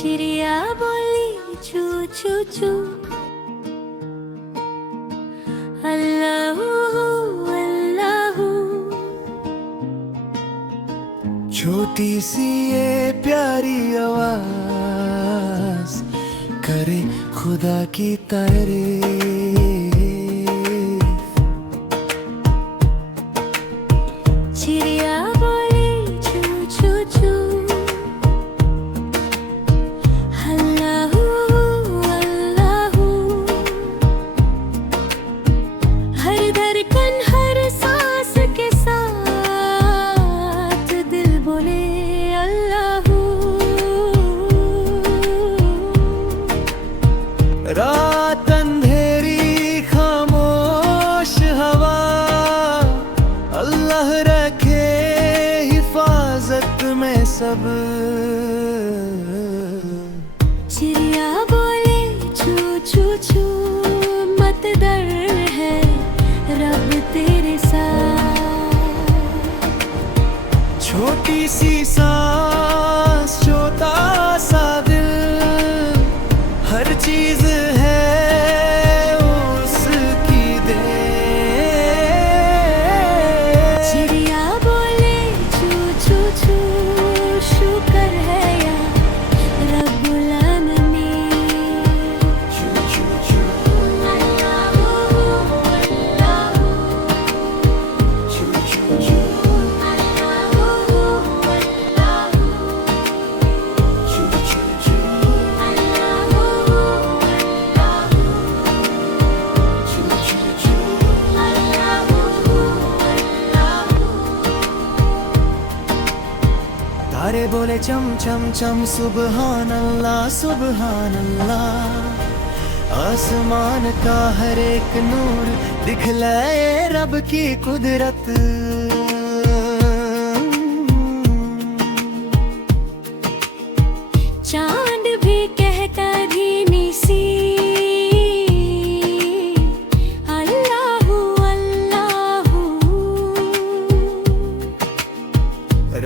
चिड़िया बोली चू चू चू। अल्लाहू अल्लाहू। छोटी सी ये प्यारी आवाज करे खुदा की तारीफ। चिड़िया बोली चू चू चू। अल्लाहू अल्लाहू। हर धड़कन हर सांस के साथ दिल बोले अल्लाहू। रात अंधेरी खामोश हवा, अल्लाह रखे हिफाजत में सब। चिड़िया बोले चू चू चू। मत डर है रब तेरे साथ। छोटी सी सांस छोटा सा दिल, हर चीज है उसकी देन। चिड़िया बोले चू चू चू। शुक्र है या रब्बुल आलमीन। चू चू चू अल्लाहू अल्लाहू। चू चू चू अल्लाहू अल्लाहू। चू चू चू अल्लाहू अल्लाहू। चू चू चू। अल्लाहू अल्लाहू। तारे बोले चम चम चम सुबहान अल्लाह सुबहान अल्लाह। आसमान का हर एक नूर दिखलाए रब की कुदरत। चांद भी कहता धीमी सी अल्लाहू अल्लाहू।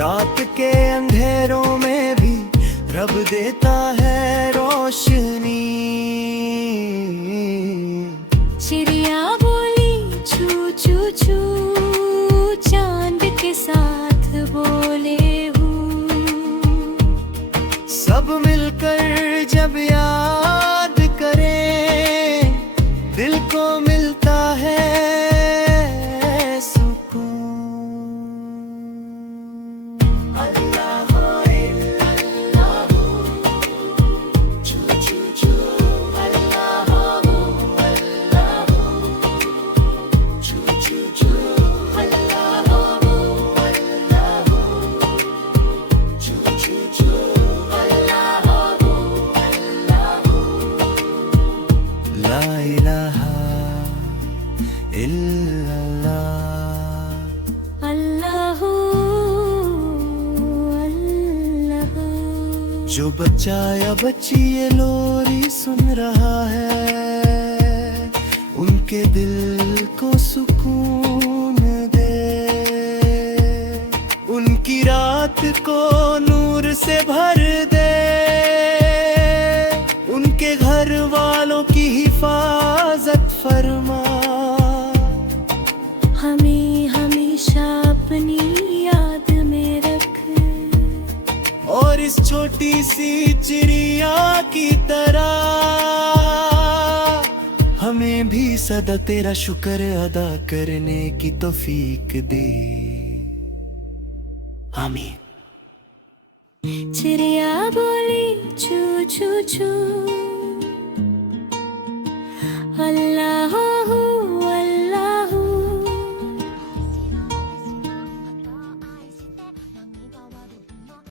रात के अंधेरों में भी रब देता है रोशनी। चिड़िया बोली चू चू चू। चांद के साथ बोले हूँ। सब मिलकर जब याद करें, दिल को मिलता है सुकून। अल्लाह इल्लल्लाह। चू चू चू। अल्लाह अल्लाह। चू चू चू। अल्लाह अल्लाह। चू चू चू। अल्लाह अल्लाह। ला इलाहा इल्लल्लाह। अल्लाहू अल्लाहू। जो बच्चा या बच्ची ये लोरी सुन रहा है, उनके दिल को सुकून दे। उनकी रात को नूर से भर दे। उनके घर वालों की हिफाजत फरमा। हमें हमेशा अपनी याद में रख। और इस छोटी सी चिड़िया की तरह हमें भी सदा तेरा शुक्र अदा करने की तौफीक दे। आमीन। चिड़िया बोली चू चू चू।